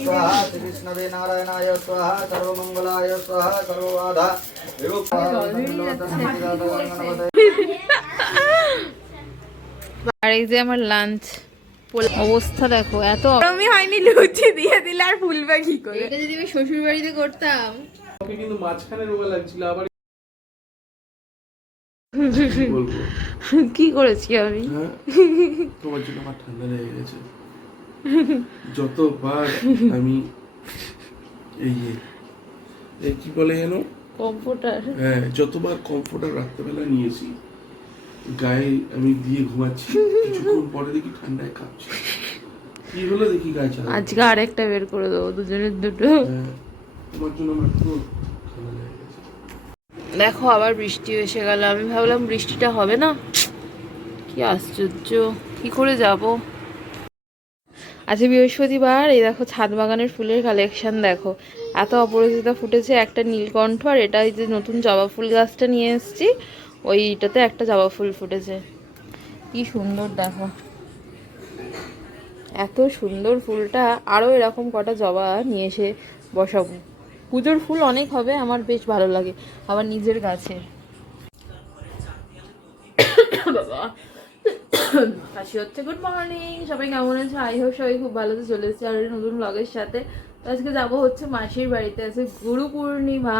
स्वाहा श्री विष्णवे नारायणाय स्वाहा सर्वमंगलाय स्वाहा सर्वबाधा আর এই যে আমার লাঞ্চ অবস্থা দেখো এত আমি হয়নি লুচি দিয়ে দিলে আর ফুলবে কি করে এটা যদি আমি শ্বশুর বাড়িতে করতাম আমাকে কিন্তু মাঝখানে রোগা লাগছিল আবার কি বলবো কি করেছি আমি হ্যাঁ তোমার জন্য আমার ঠান্ডা লেগে গেছে যতবার আমি এই এই কি বলে যেন? কম্পিউটার হ্যাঁ যতবার কমফোর্টার রাত্রেবেলা নিয়েছি গায়ে আমি দিয়ে ঘুমাচ্ছি কিছুক্ষণ পরে দেখি ঠান্ডায় কাঁপছে। কি হলো দেখি গায়ে চালা আজকে আরেকটা বের করে দেবো দুজনের দুটো। হ্যাঁ তোমার জন্য আমার পুরো দেখো আবার বৃষ্টি এসে গেল। আমি ভাবলাম বৃষ্টিটা হবে না। কি আশ্চর্য। কি করে যাব? আজকে বৃহস্পতিবার, এই দেখো ছাদ বাগানের ফুলের কালেকশন দেখো। এত অপরাজিতা ফুটেছে একটা নীলকণ্ঠ আর এটা এই যে নতুন জবা ফুল গাছটা নিয়ে এসেছি, ওইটাতে একটা জবা ফুল ফুটেছে। কি সুন্দর দেখো। এত সুন্দর ফুলটা, আরও এরকম কটা জবা নিয়ে এসে বসাবো। পুজোর ফুল অনেক হবে, আমার বেশ ভালো লাগে, আবার নিজের গাছে। বাবা। হাসি হচ্ছে গুড মর্নিং সবাই কেমন আছে? আই হোপ সবাই খুব ভালোতে চলে এসেছে আর নতুন ব্লগের সাথে। তো আজকে যাব হচ্ছে মাসির বাড়িতে, আছে গুরু পূর্ণিমা,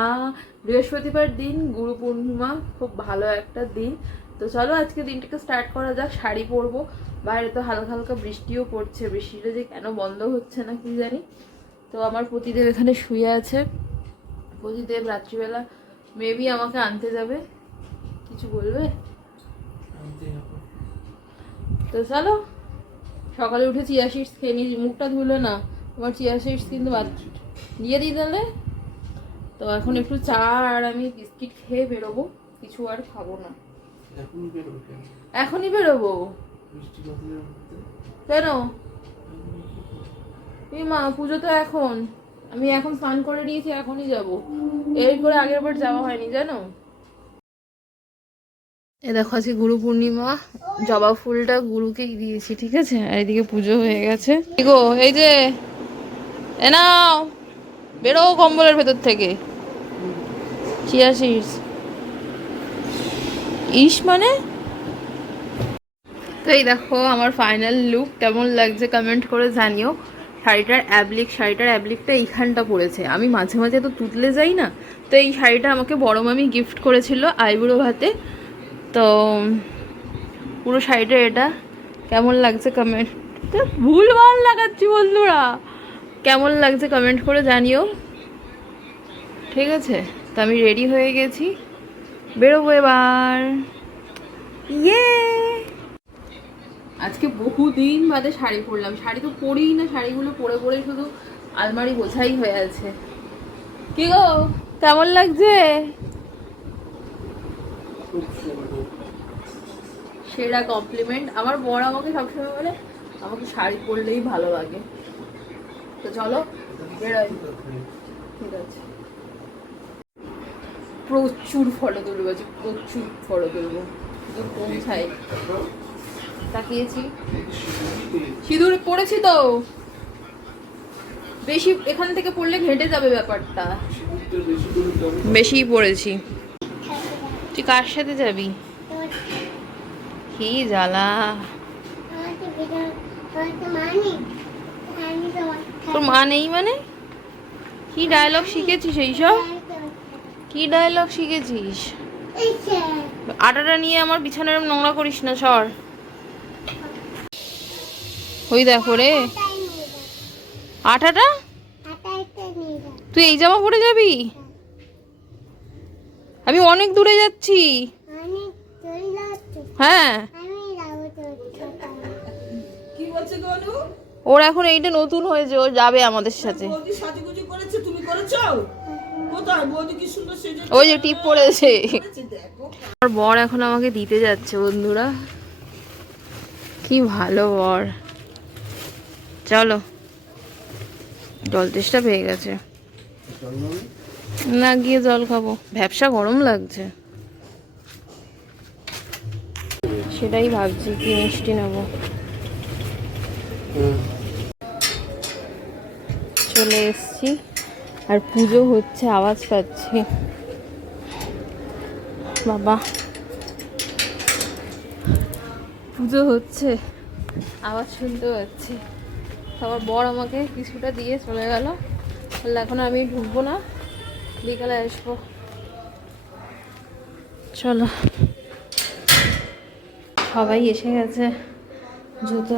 বৃহস্পতিবার দিন, গুরু পূর্ণিমা, খুব ভালো একটা দিন। তো চলো আজকে দিনটাকে স্টার্ট করা যাক, শাড়ি পরবো। বাইরে তো হালকা হালকা বৃষ্টিও পড়ছে, বৃষ্টিটা যে কেন বন্ধ হচ্ছে না কি জানি। তো আমার পতিদেব এখানে শুয়ে আছে। পতিদেব রাত্রিবেলা মেবি আমাকে আনতে যাবে। কিছু বলবে? তো চলো সকালে উঠে চিয়া সিডস খেয়ে নিয়েছি। মুখটা ধুলে না তোমার চিয়া সিডস কিন্তু বাদ দিয়ে দিই তাহলে। তো এখন একটু চা আর আমি বিস্কিট খেয়ে বেরোবো কিছু আর খাব না। এখনই বেরোবো কেন? এই মা পুজো তো এখন। আমি এখন স্নান করে নিয়েছি এখনই যাব। এর করে আগের বার যাওয়া হয়নি জানো? এ দেখো আজকে গুরু পূর্ণিমা, জবা ফুলটা গুরুকে দিয়েছি, ঠিক আছে? আর এদিকে পুজো হয়ে গেছে। গো এই যে, এ নাও, বেরো কম্বলের ভেতর থেকে। চিয়া সিডস ইস মানে? তো এই দেখো, আমার ফাইনাল লুক কেমন লাগছে কমেন্ট করে জানিও। শাড়িটার অ্যাবলিক, শাড়িটার অ্যাবলিকটা এইখানটা পড়েছে। আমি মাঝে মাঝে তো তুতলে যাই না, তো এই শাড়িটা আমাকে বড় মামি গিফট করেছিল আইবুড়ো ভাতে। তো পুরো শাড়িটা এটা। কেমন লাগছে কমেন্ট ভুল ভালো লাগাচ্ছি বন্ধুরা। কেমন লাগছে কমেন্ট করে জানিও। ঠিক আছে তো আমি রেডি হয়ে গেছি। বেরোবো এবার। ইয়ে আজকে বহুদিন বাদে শাড়ি পরলাম। শাড়ি তো পরেই না শাড়িগুলো পরে পরে শুধু আলমারি বোঝাই হয়ে আছে। কি গো? কেমন লাগছে? সেরা কমপ্লিমেন্ট আমার বর আমাকে সবসময় বলে, আমাকে শাড়ি পরলেই ভালো লাগে। তো চলো, বেরোই। ঠিক আছে। প্রচুর ফটো তুলবো আজকে প্রচুর ফটো তুলবো। শুধু পৌঁছাই তাকিয়েছি। সিঁদুর পড়েছি তো। বেশি এখান থেকে পড়লে ঘেটে যাবে ব্যাপারটা। বেশি পড়েছি। তুই কার সাথে যাবি? কি জ্বালা। তোর মা নেই মানে? কি ডায়লগ শিখেছিস এইসব? কি ডায়লগ শিখেছিস? আটাটা নিয়ে আমার বিছানার নোংরা করিস না সর। ওই দেখো রে। আটাটা? তুই এই জামা পরে যাবি? আমি অনেক দূরে যাচ্ছি। হ্যাঁ। ওর এখন এইটা নতুন হয়েছে ও যাবে আমাদের সাথে। সুন্দর সেজে ওই যে টিপ পড়েছে। আমার বর এখন আমাকে দিতে যাচ্ছে বন্ধুরা। কি ভালো বর। চলো। জল তেষ্টা পেয়ে গেছে। না গিয়ে জল খাব। ভ্যাবসা গরম লাগছে। সেটাই ভাবছি কি মিষ্টি নেব। চলে এসছি। আর পুজো হচ্ছে, আওয়াজ পাচ্ছি। বাবা। পুজো হচ্ছে, আওয়াজ শুনতে পাচ্ছি। আমার বর আমাকে কিছুটা দিয়ে চলে গেল। বলল, এখন আমি ঢুকবো না, বিকালে আসব। চলো। সবাই এসে গেছে, জুতো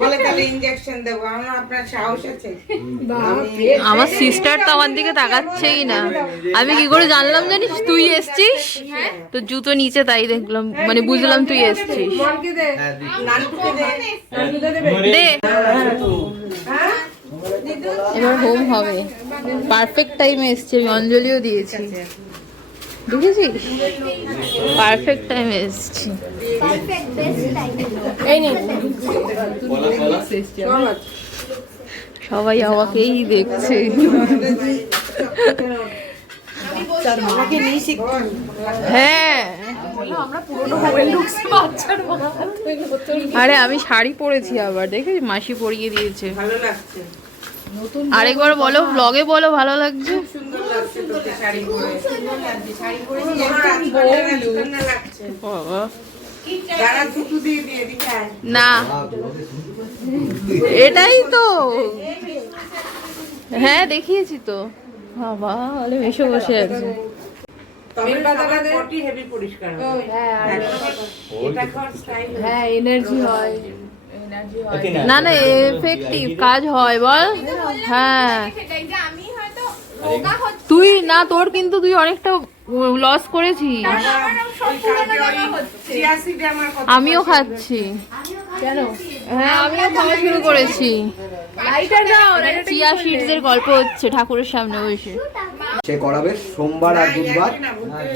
বলে তাহলে ইনজেকশন দেবো। আমার আপনার সাহস আছে। আমার সিস্টার তো আমার দিকে তাকাচ্ছেই না। আমি কি করে জানলাম জানিস? তুই এসছিস? তো জুতো নিচে তাই দেখলাম। মানে বুঝলাম তুই এসছিস। দে। দে। এবার হোম হবে। পারফেক্ট টাইমে এসছি। আমি অঞ্জলিও দিয়েছি। দেখেছিস? পারফেক্ট টাইমে এসছি। সবাই আমাকেই দেখছে। হ্যাঁ। আরে আমি শাড়ি পরেছি আবার দেখেছি? মাসি পরিয়ে দিয়েছে। ভালো লাগছে আরেকবার বলো ব্লগে বলো ভালো লাগছে? সুন্দর লাগছে আয়। না। এটাই তো। হ্যাঁ দেখিয়েছি তো। বাবা বলে এসে বসে আছে। হ্যাঁ এনার্জি হয়। না না এফেক্টিভ কাজ হয় বল। হ্যাঁ। তুই না তোর কিন্তু তুই অনেকটা লস কত আমিও খাচ্ছি। হ্যাঁ আমিও খাওয়া শুরু করেছি। চিয়া গল্প হচ্ছে ঠাকুরের সামনে বসে। সে করাবে সোমবার আর বুধবার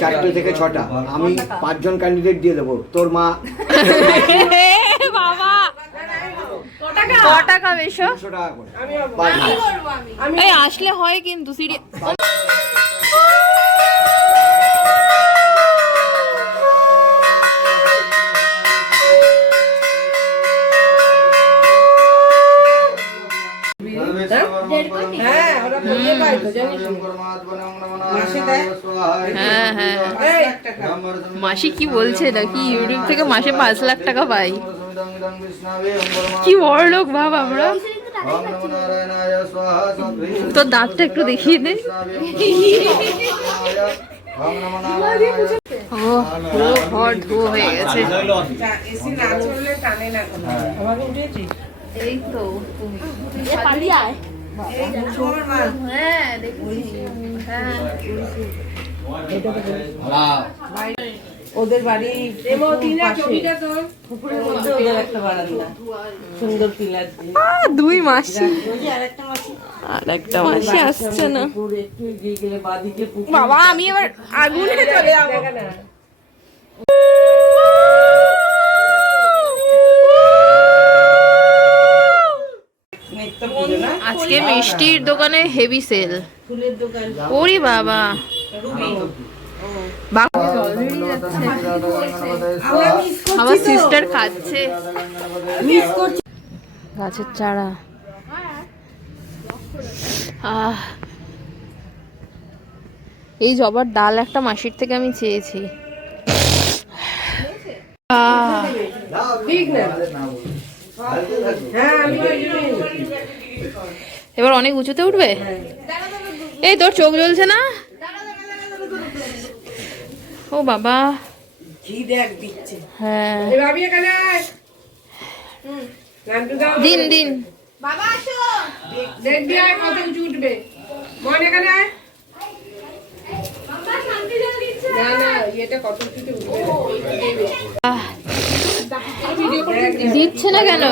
চারটে থেকে ছটা। আমি পাঁচজন ক্যান্ডিডেট দিয়ে দেবো। তোর মা বাবা! টাকা বেশো করে আসলে হয় কিন্তু সিঁড়ি হ্যাঁ হ্যাঁ মাসি কি বলছে? নাকি ইউটিউব থেকে মাসে পাঁচ লাখ টাকা পাই। কি বড় লোক ভাব আমরা। তোর দাঁতটা একটু দেখিয়ে দে। ও পুরো ঘর ধুয়ো হয়ে গেছে। এসি না চললে টানে না কোনো। আমাকে উঠেছি এই তো ওদের বাড়ি দুই মাসি আর একটা মাসি আসছে না বাবা, আমি এবার আগুনে চলে যাব দেখা না নিত্য পুজো না আজকে মিষ্টির দোকানে হেভি সেল ওরে বাবা। আমার সিস্টার খাচ্ছে। গাছের চারা। আহ। এই জবার ডাল একটা মাসির থেকে আমি চেয়েছি। ঠিক না। হ্ঁ আমি এবার অনেক উঁচুতে উঠবে? এই তোর চোখ জ্বলছে না? ও বাবা। দিচ্ছে। হ্যাঁ। দিন দিন। দেখবি আয় কত উঁচু উঠবে মন এখানে আয়। না না এটা কত উঁচুতে উঠবে। আহ, দিচ্ছে না কেন?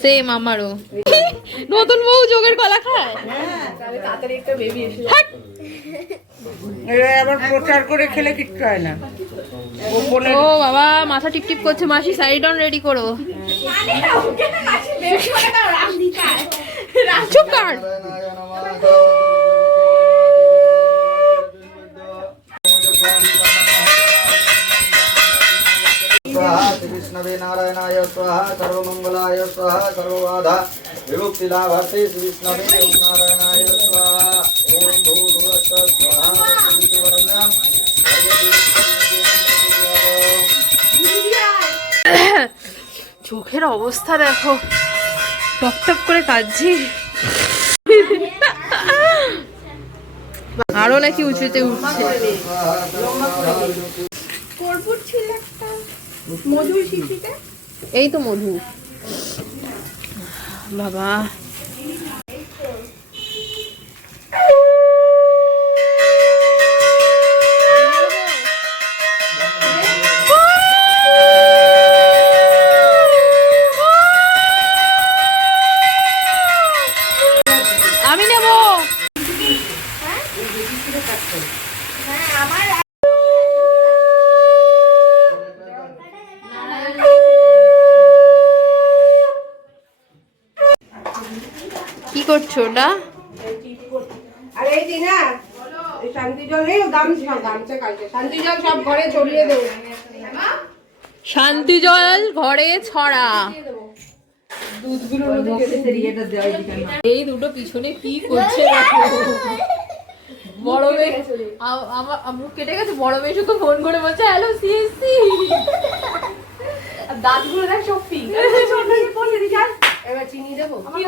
সেম আমারও। নতুন বউ যোগের কলা খায়? আবার প্রচার করে খেলে কিচ্ছু হয় না। ও বাবা মাথা টিপটিপ করছে মাসি সাইড অন রেডি করো চুপ কর। स्वाहा श्री विष्णवे नारायणाय स्वाहा सर्वमंगलाय स्वाहा सर्वबाधा विमुक्ति लाभार्थे श्री विष्णवे ओम नारायणाय स्वाहा ओम भूर्भुवस्सुः स्वाहा तत्सवितुर्वरेण्यं भर्गो देवस्य চোখের অবস্থা দেখো টপ টপ করে কাঁদছি আরো নাকি উঁচুতে উঠছে এই তো মধু। বাবা। আর এই দিন শান্তি জল এই গামছা গামছা কালকে। শান্তি জল সব ঘরে ছড়িয়ে দেবো। শান্তি জল ঘরে ছড়া। এই দুটো পিছনে কি করছে বড় মেয়ে আমার কেটে গেছে বড় মেয়ে শুধু ফোন করে বলছে হ্যালো সিএসসি দাঁতগুলো দেখ সব পিঙ্ক এবার চিনি দেবো কি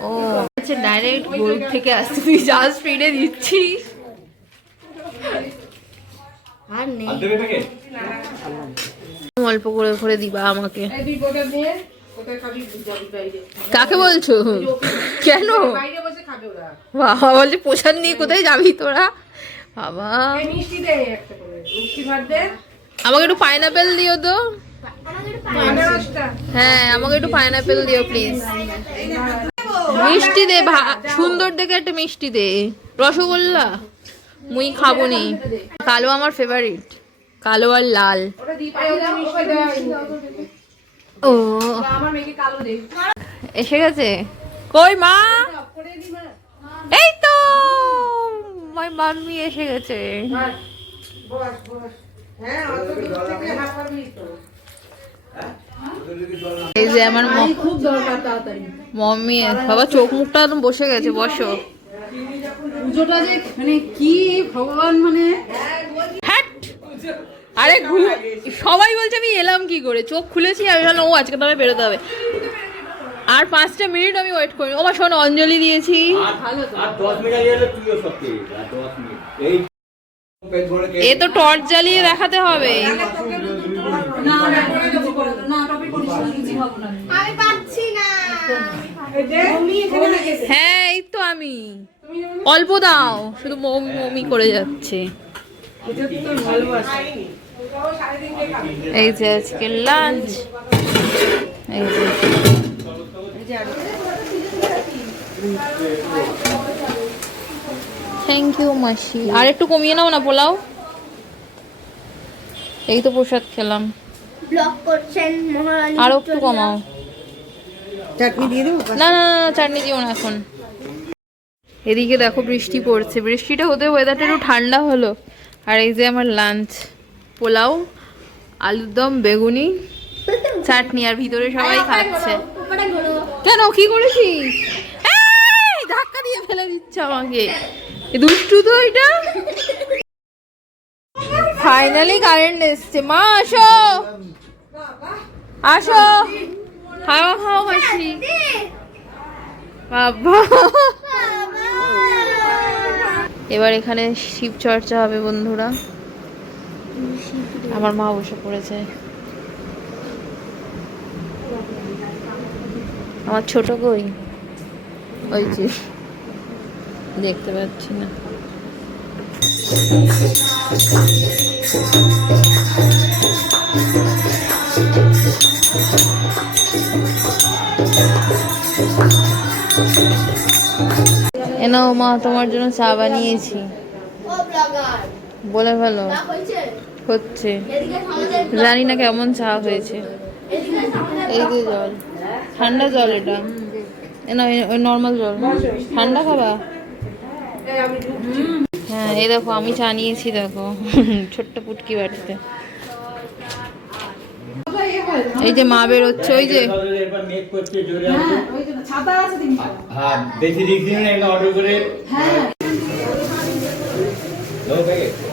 ও আচ্ছা ডাইরেক্ট গরুর থেকে আসছে তুই জাস্ট স্পিডে দিচ্ছিস অল্প করে করে দিবা আমাকে কাকে বলছো কেন বাইরে বসে খাবে ওরা বাবা বলছে পোশাক নিয়ে কোথায় যাবি তোরা বাবা মিষ্টি দে একটা করে মিষ্টি ভাত দে আমাকে একটু পাইনাপেল দিও তো। হ্যাঁ আমাকে একটু পাইনাপেল দিও প্লিজ মিষ্টি দে সুন্দর দেখে একটা মিষ্টি দে। রসগোল্লা? মুই খাব নি। কালো আমার ফেভারিট কালো আর লাল। ও। এসে গেছে? কই মা মা? এই তো! মাই মাম্মি এসে গেছে। হ্যাঁ হাঁপাবি তো এই যে আমার ম- খুব দরকার মম্মি বাবা চোখ মুখটা একদম বসে গেছে বসো। পুজোটা যে মানে কি ভগবান মানে? আরে ঘু- সবাই বলছে আমি এলাম কি করে? চোখ খুলেছি আমি ভাবলাম ও আজকে তবে বেরোতে হবে। আর পাঁচটা মিনিট আমি ওয়েট করি ও শোন অঞ্জলি দিয়েছি। এ তো টর্চ জ্বালিয়ে দেখাতে হবে। হ্যাঁ এই তো আমি। অল্প দাও শুধু মমি মমি করে যাচ্ছে। এই যে আজকে লাঞ্চ। এই যে। থ্যাংক ইউ মাসি। আর একটু কমিয়ে নাও না পোলাও। এই তো প্রসাদ খেলাম। ব্লক করছেন মহারানী আরও একটু কমাও। চাটনি দিয়ে দেবো? না না না চাটনি দিও না এখন। এদিকে দেখো বৃষ্টি পড়ছে। বৃষ্টিটা হতে ওয়েদারটা একটু ঠান্ডা হলো। আর এই যে আমার লাঞ্চ পোলাও আলুর দম বেগুনি চাটনি। আর ভিতরে সবাই খাচ্ছে। কেন কি করেছিস? ধাক্কা দিয়ে ফেলে দিচ্ছে আমাকে। দুষ্টু তো এটা। ফাইনালি কারেন্ট এসছে। মা, আসো। আসো। খাওয়া খাওয়া মাসি। এবার এখানে শিব চর্চা হবে বন্ধুরা। আমার মা বসে পড়েছে। আমার ছোট কই? ওই যে, দেখতে পাচ্ছি না। এনাও মা, তোমার জন্য চা বানিয়েছি। বলে হয়েছে হচ্ছে। জানি না কেমন চা হয়েছে। এই যে জল। ঠান্ডা জল এটা। ওই নর্মাল জল। ঠান্ডা খাবা? হ্যাঁ এই দেখো আমি চা নিয়েছি দেখো। ছোট্ট পুটকি বাটিতে। এই যে মা বেরোচ্ছে ওই যে। হ্যাঁ একটা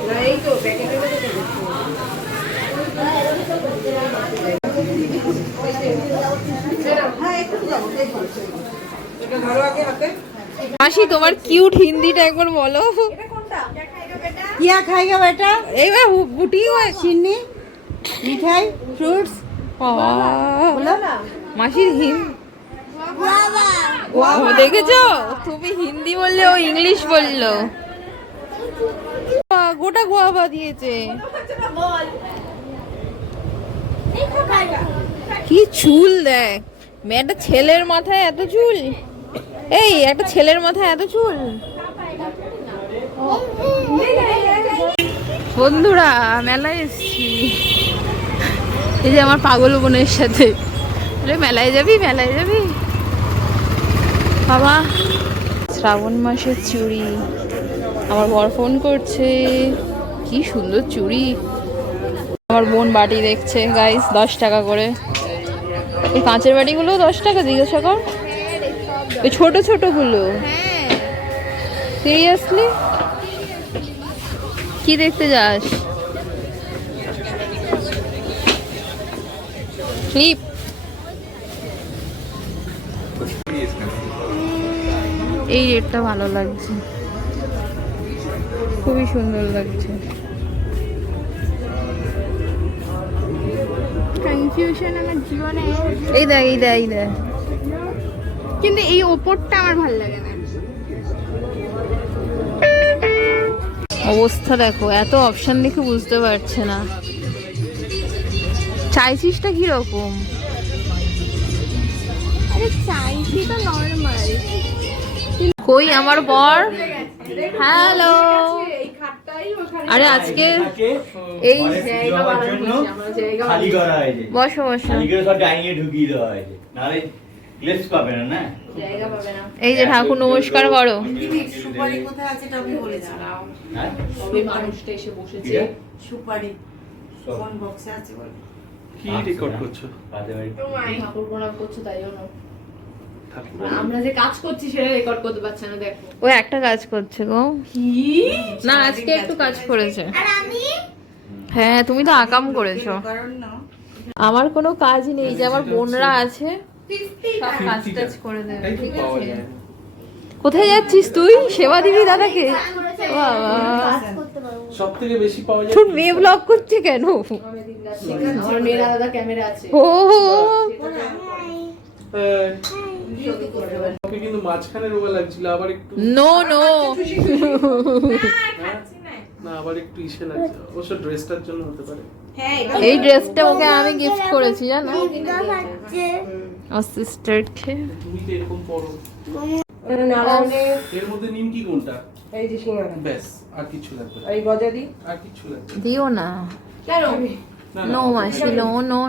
হ্যাঁ এই তো প্যাকেটে হ্যাঁ। একটু যাব মাসি তোমার কিউট হিন্দিটা একবার বলো। ইয়া খাইগা বেটা। এইবার বুটি হয় চিনি ফ্রুটস মাসির দেখেছ? তুমি হিন্দি বললে ও ইংলিশ বলল। গোটা গোয়াবা দিয়েছে। কি চুল দেয় মেয়েটা ছেলের মাথায় এত চুল। এই, একটা ছেলের মাথায় এত চুল। বন্ধুরা, মেলায় এসছি। এই যে আমার পাগল বোনের সাথে। মেলায় যাবি মেলায় যাবি? বাবা, শ্রাবণ মাসের চুড়ি। আমার বর ফোন করছে। কি সুন্দর চুড়ি। আমার বোন বাটি দেখছে। গাইস দশ টাকা করে। এই কাঁচের বাটিগুলো দশ টাকা, জিজ্ঞাসা কর। ওই ছোট ছোটগুলো? সিরিয়াসলি কি দেখতে যাস? ক্লিপ এই রেটটা ভালো লাগছে। খুবই সুন্দর লাগছে। কনফিউশন আমার জীবনে। এই দেখ এই দেখ এই দেখ। কিন্তু এই ওপরটা আমার ভালো লাগে না। অবস্থা দেখো এত অপশন দেখে বুঝতে পারছে না। চাইছিসটা কীরকম? কই আমার বর? হ্যালো আরে আজকে এই বসো বসো। ঢুকিয়ে দেওয়া হয়েছে। নাহলে পাবে না না? এই যে ঠাকুর নমস্কার করো। সুপারি কোথায় আছে টমি বলেছে। হ্যাঁ? মানুষটা এসে বসেছে। সুপারি। সব। বক্সে আছে বলে। কি রেকর্ড করছ? পাশে বাড়ি। ঠাকুর প্রণাম করছ তাই জন্য। ঠাকুর আমরা যে কাজ করছি সেটা রেকর্ড করতে পারছে না দেখো। ও একটা কাজ করছে গো। না আজকে একটু কাজ করেছে হ্যাঁ তুমি তো আকাম করেছ। আমার কোনো কাজ নেই যে আমার বোনরা আছে। কোথায় যাচ্ছিস তুই? সেবা দিবি দাদাকে? সব থেকে বেশি পাওয়া যায় তোর মেয়ে ব্লগ করছে কেন? আমার মেয়ের আলাদা ক্যামেরা আছে। ও হ্যাঁ। কিন্তু মাঝখানে রোগা লাগছিল আবার একটু নো নো না। আবার একটু ইসে লাগছে। অবশ্য ড্রেসটার জন্য হতে পারে। হ্যাঁ এই ড্রেসটা ওকে আমি গিফট করেছি জানো? আমার সিস্টারকে তুমি তো এরকম পড়ো এর মধ্যে নিমকি কোনটা এই যে সিঙ্গারা ব্যাস আর কিছু লাগবে এই গজা দি আর কিছু লাগবে দিও না কেন নো না মাসি নো নো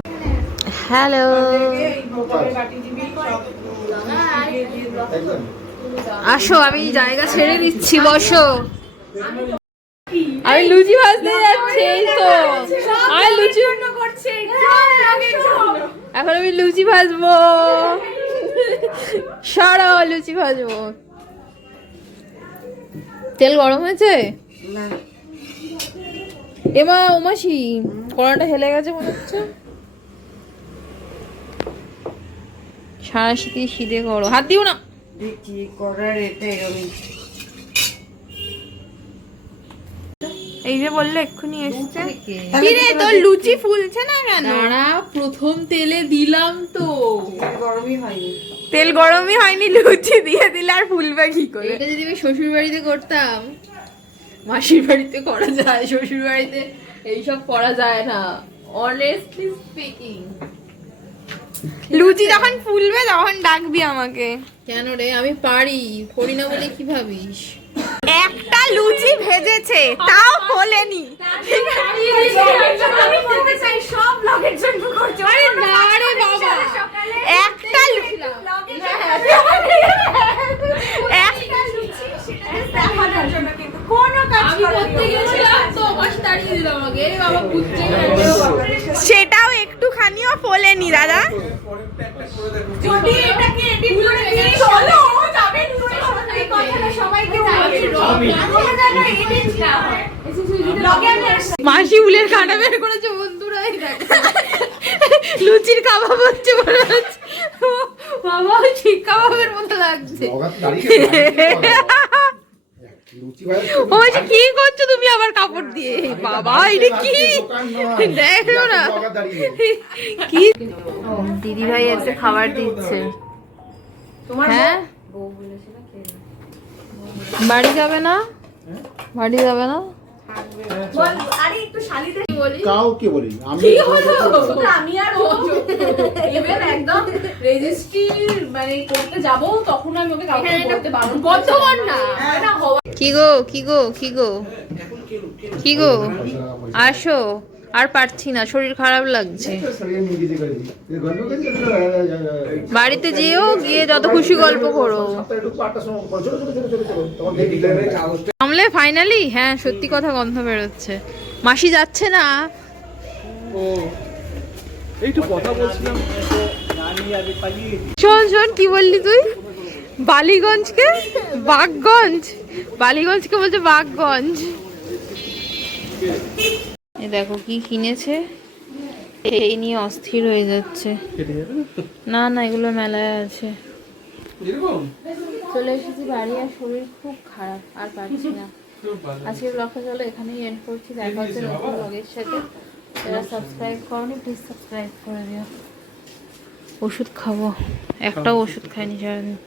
হ্যালো আসো আমি জায়গা ছেড়ে নিচ্ছি বসো আমি লুচি ভাজতে যাচ্ছি এই তো লুচি এখন আমি লুচি ভাজবো। সারা লুচি ভাজবো। তেল গরম হয়েছে? এমা ওমাসি কড়াটা হেলে গেছে মনে হচ্ছে। সারা শীতে শীতে করো। হাত দিও না। দেখছি এটা এরকম এই যে বললে এক্ষুনি এসছে। কিরে তোর লুচি ফুলছে না কেন? দাঁড়া প্রথম তেলে দিলাম তো। গরমই হয়নি। তেল গরমই হয়নি লুচি দিয়ে দিলে আর ফুলবে কি করে? এটা যদি আমি শ্বশুর বাড়িতে করতাম মাসির বাড়িতে করা যায় শ্বশুর বাড়িতে এইসব করা যায় না। অনেস্টলি স্পিকিং লুচি যখন ফুলবে তখন ডাকবি আমাকে। কেন রে? আমি পারি। করি না বলে কি ভাবিস? একটা লুচি ভেজেছে তাও চাই সব লগের জন্য করছে। আরে না রে বাবা একটা লু- একটা আমি করতে গেছিলাম তো মাসি তাড়িয়ে দিল আমাকে এ বাবা বুঝতে সেটাও একটুখানিও ফোলেনি দাদা যদি এটাকে এডিট করে দিই চলো যাবে সত্যি কথাটা সবাইকে মাসি উলের কাটা বের করেছে বন্ধুরা এই লুচির কাবাব হচ্ছে মনে হচ্ছে। বাবা ঠিক কাবাবের মতো লাগছে। ও বলছে কি করছ তুমি আবার কাপড় দিয়ে? বাবা এটা কি? দেখো না। কি? দিদি ভাই এসে খাবার দিচ্ছে। হ্যাঁ? বাড়ি যাবে না? বাড়ি যাবে না? কাউকে বলি আমি আমি আর একদম রেজিস্ট্রি মানে করতে যাব তখন আমি ওকে কাউকে করতে বারণ বন্ধ কর না। কি গো কি গো কি গো? কি গো? আসো। আর পারছি না, শরীর খারাপ লাগছে। বাড়িতে যেও, গিয়ে যত খুশি গল্প করো। আমলে ফাইনালি হ্যাঁ সত্যি কথা গন্ধ বেরোচ্ছে। মাসি যাচ্ছে না। শোন শোন, কি বললি তুই? বালিগঞ্জকে? বাগগঞ্জ? বালিগঞ্জকে বলছে বাগগঞ্জ। এ দেখো কি কিনেছে? এই নিয়ে অস্থির হয়ে যাচ্ছে। না না এগুলো মেলায় আছে। চলে এসেছি বাড়ি আর শরীর খুব খারাপ আর পারছি না। আজকের ব্লগটা চলো এখানেই এন্ড করছি দেখা হচ্ছে নতুন ব্লগের সাথে। যারা সাবস্ক্রাইব করনি প্লিজ সাবস্ক্রাইব করে দিও। ওষুধ খাব। একটাও ওষুধ খাইনি সারাদিন।